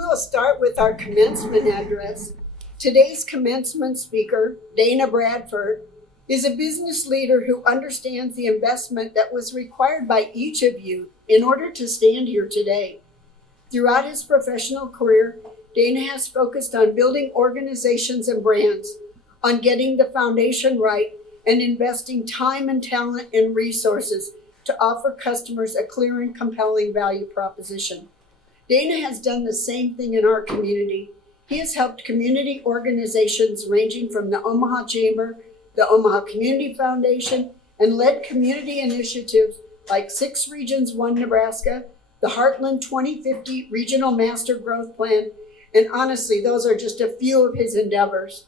We'll start with our commencement address. Today's commencement speaker, Dana Bradford, is a business leader who understands the investment that was required by each of you in order to stand here today. Throughout his professional career, Dana has focused on building organizations and brands, on getting the foundation right, and investing time and talent and resources to offer customers a clear and compelling value proposition. Dana has done the same thing in our community. He has helped community organizations ranging from the Omaha Chamber, the Omaha Community Foundation, and led community initiatives like 6 Regions 1 Nebraska, the Heartland 2050 Regional Master Growth Plan, and honestly, those are just a few of his endeavors.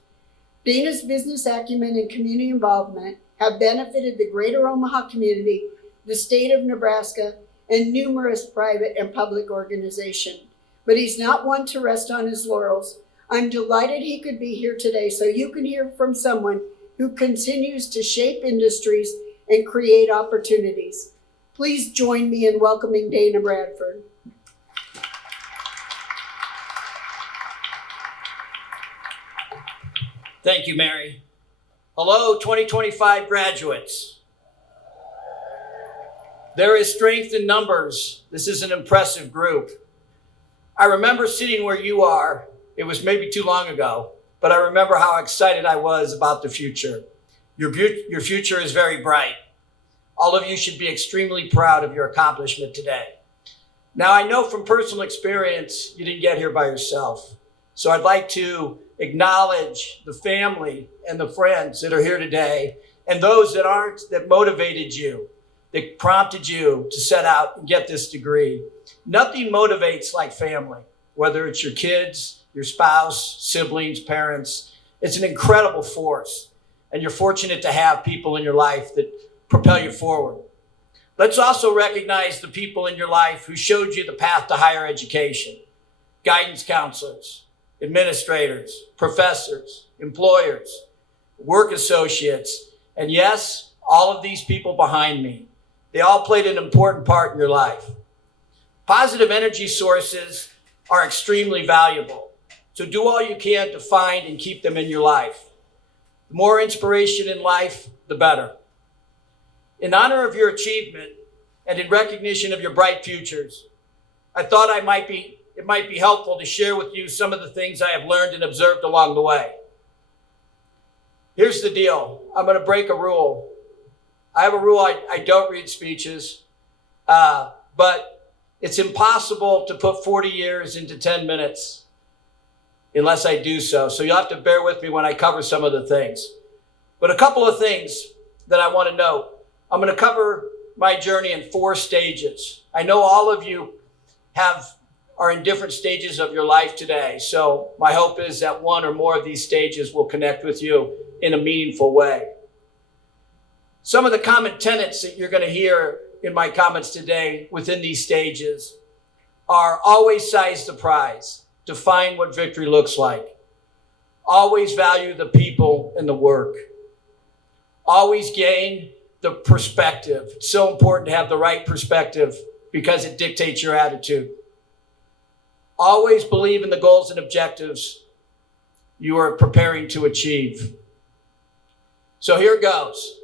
Dana's business acumen and community involvement have benefited the greater Omaha community, the state of Nebraska, and numerous private and public organizations. But he's not one to rest on his laurels. I'm delighted he could be here today so you can hear from someone who continues to shape industries and create opportunities. Please join me in welcoming Dana Bradford. Thank you, Mary. Hello, 2025 graduates. There is strength in numbers. This is an impressive group. I remember sitting where you are. It was maybe too long ago, but I remember how excited I was about the future. Your future is very bright. All of you should be extremely proud of your accomplishment today. Now, I know from personal experience, you didn't get here by yourself. So I'd like to acknowledge the family and the friends that are here today and those that aren't, that motivated you, that prompted you to set out and get this degree. Nothing motivates like family, whether it's your kids, your spouse, siblings, parents. It's an incredible force, and you're fortunate to have people in your life that propel you forward. Let's also recognize the people in your life who showed you the path to higher education: guidance counselors, administrators, professors, employers, work associates, and yes, all of these people behind me. They all played an important part in your life. Positive energy sources are extremely valuable, so do all you can to find and keep them in your life. The more inspiration in life, the better. In honor of your achievement and in recognition of your bright futures, I thought it might be helpful to share with you some of the things I have learned and observed along the way. Here's the deal. I'm going to break a rule. I have a rule. I don't read speeches, but it's impossible to put 40 years into 10 minutes unless I do so. So you'll have to bear with me when I cover some of the things. But a couple of things that I want to note. I'm going to cover my journey in 4 stages. I know all of you are in different stages of your life today. So my hope is that one or more of these stages will connect with you in a meaningful way. Some of the common tenets that you're going to hear in my comments today within these stages are: always size the prize, define what victory looks like, always value the people and the work, always gain the perspective. It's so important to have the right perspective because it dictates your attitude. Always believe in the goals and objectives you are preparing to achieve. So here goes.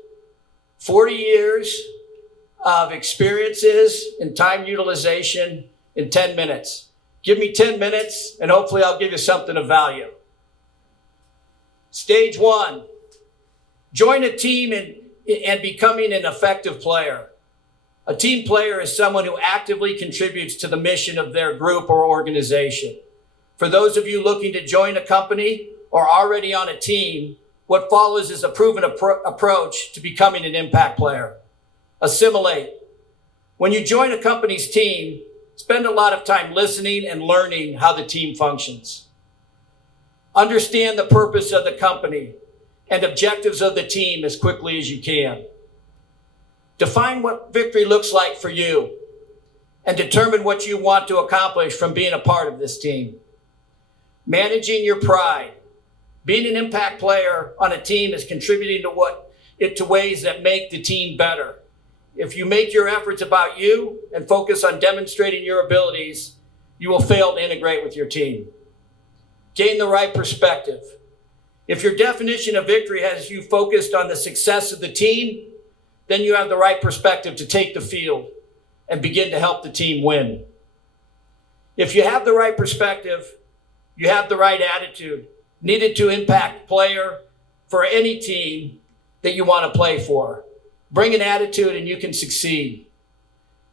40 years of experiences and time utilization in 10 minutes. Give me 10 minutes and hopefully I'll give you something of value. Stage 1, join a team and becoming an effective player. A team player is someone who actively contributes to the mission of their group or organization. For those of you looking to join a company or already on a team, what follows is a proven approach to becoming an impact player. Assimilate. When you join a company's team, spend a lot of time listening and learning how the team functions. Understand the purpose of the company and objectives of the team as quickly as you can. Define what victory looks like for you and determine what you want to accomplish from being a part of this team. Managing your pride. Being an impact player on a team is contributing to ways that make the team better. If you make your efforts about you and focus on demonstrating your abilities, you will fail to integrate with your team. Gain the right perspective. If your definition of victory has you focused on the success of the team, then you have the right perspective to take the field and begin to help the team win. If you have the right perspective, you have the right attitude needed to impact player for any team that you want to play for. Bring an attitude and you can succeed.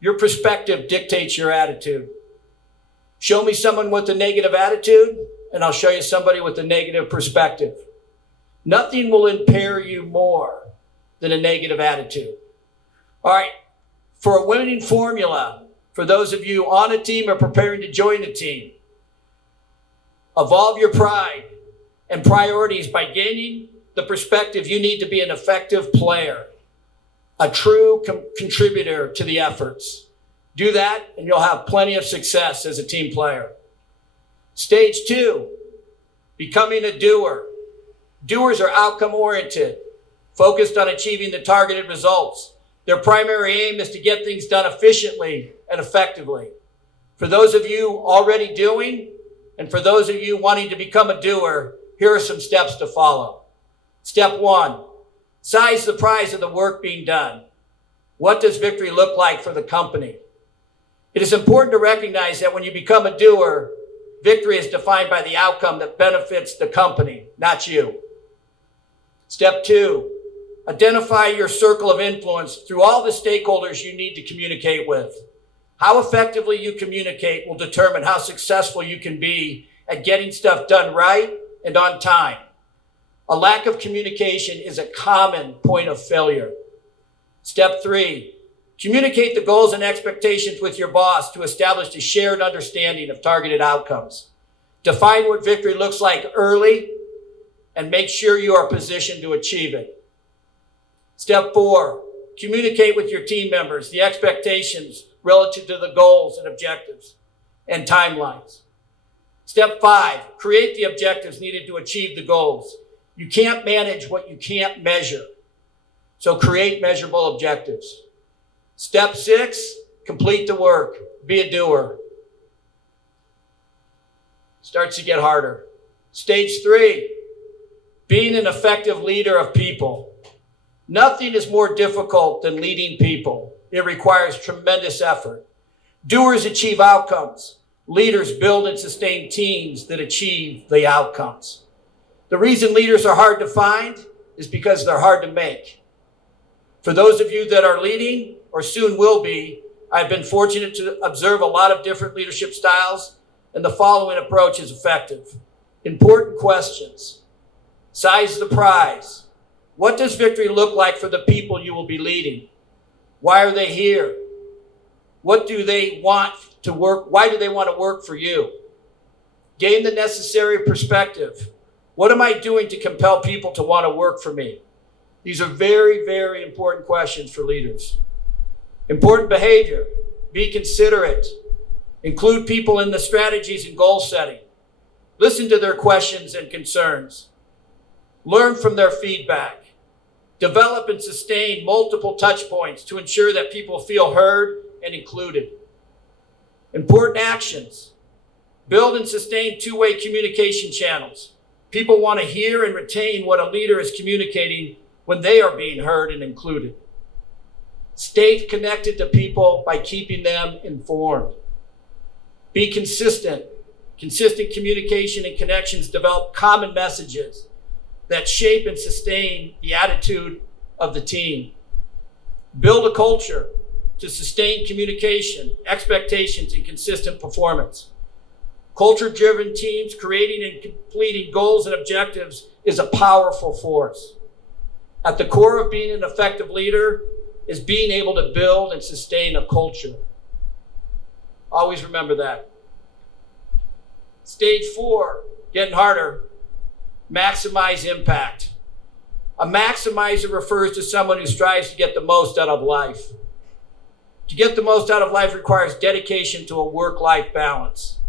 Your perspective dictates your attitude. Show me someone with a negative attitude, and I'll show you somebody with a negative perspective. Nothing will impair you more than a negative attitude. All right, for a winning formula, for those of you on a team or preparing to join a team, evolve your pride and priorities by gaining the perspective you need to be an effective player, a true contributor to the efforts. Do that and you'll have plenty of success as a team player. Stage 2, becoming a doer. Doers are outcome-oriented, focused on achieving the targeted results. Their primary aim is to get things done efficiently and effectively. For those of you already doing, and for those of you wanting to become a doer, here are some steps to follow. Step 1, size the prize of the work being done. What does victory look like for the company? It is important to recognize that when you become a doer, victory is defined by the outcome that benefits the company, not you. Step 2, identify your circle of influence through all the stakeholders you need to communicate with. How effectively you communicate will determine how successful you can be at getting stuff done right and on time. A lack of communication is a common point of failure. Step 3, communicate the goals and expectations with your boss to establish a shared understanding of targeted outcomes. Define what victory looks like early and make sure you are positioned to achieve it. Step 4, communicate with your team members the expectations relative to the goals and objectives and timelines. Step 5, create the objectives needed to achieve the goals. You can't manage what you can't measure, so create measurable objectives. Step 6, complete the work. Be a doer. Starts to get harder. Stage 3, being an effective leader of people. Nothing is more difficult than leading people. It requires tremendous effort. Doers achieve outcomes. Leaders build and sustain teams that achieve the outcomes. The reason leaders are hard to find is because they're hard to make. For those of you that are leading or soon will be, I've been fortunate to observe a lot of different leadership styles, and the following approach is effective. Important questions. Size the prize. What does victory look like for the people you will be leading? Why are they here? What do they want to work? Why do they want to work for you? Gain the necessary perspective. What am I doing to compel people to want to work for me? These are very, very important questions for leaders. Important behavior. Be considerate. Include people in the strategies and goal setting. Listen to their questions and concerns. Learn from their feedback. Develop and sustain multiple touch points to ensure that people feel heard and included. Important actions. Build and sustain two-way communication channels. People want to hear and retain what a leader is communicating when they are being heard and included. Stay connected to people by keeping them informed. Be consistent. Consistent communication and connections develop common messages that shape and sustain the attitude of the team. Build a culture to sustain communication, expectations, and consistent performance. Culture-driven teams creating and completing goals and objectives is a powerful force. At the core of being an effective leader is being able to build and sustain a culture. Always remember that. Stage 4, getting harder. Maximize impact. A maximizer refers to someone who strives to get the most out of life. To get the most out of life requires dedication to a work-life balance.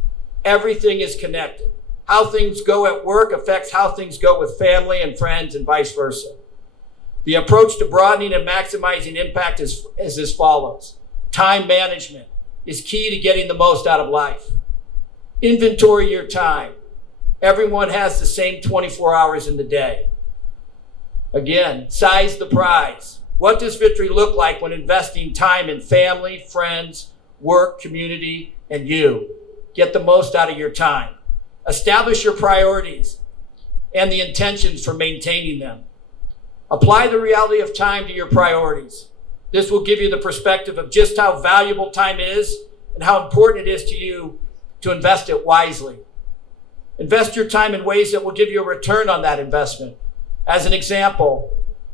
Everything is connected. How things go at work affects how things go with family and friends and vice versa. The approach to broadening and maximizing impact is as follows. Time management is key to getting the most out of life. Inventory your time. Everyone has the same 24 hours in the day. Again, size the prize. What does victory look like when investing time in family, friends, work, community, and you? Get the most out of your time. Establish your priorities and the intentions for maintaining them. Apply the reality of time to your priorities. This will give you the perspective of just how valuable time is and how important it is to you to invest it wisely. Invest your time in ways that will give you a return on that investment. As an example,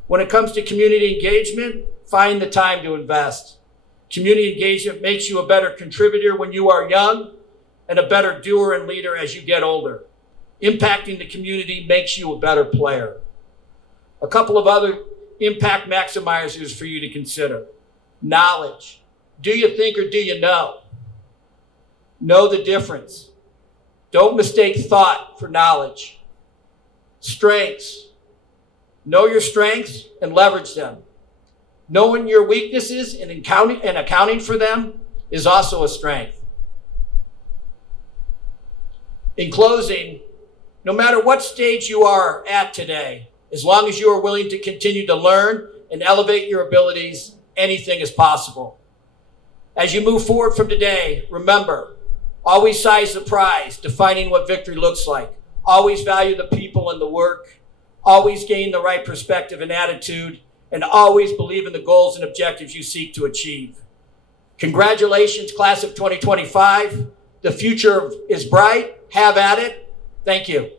when it comes to community engagement, find the time to invest. Community engagement makes you a better contributor when you are young and a better doer and leader as you get older. Impacting the community makes you a better player. A couple of other impact maximizers for you to consider. Knowledge. Do you think or do you know? Know the difference. Don't mistake thought for knowledge. Strengths. Know your strengths and leverage them. Knowing your weaknesses and accounting for them is also a strength. In closing, no matter what stage you are at today, as long as you are willing to continue to learn and elevate your abilities, anything is possible. As you move forward from today, remember, always size the prize, defining what victory looks like. Always value the people and the work. Always gain the right perspective and attitude, and always believe in the goals and objectives you seek to achieve. Congratulations, class of 2025. The future is bright. Have at it. Thank you.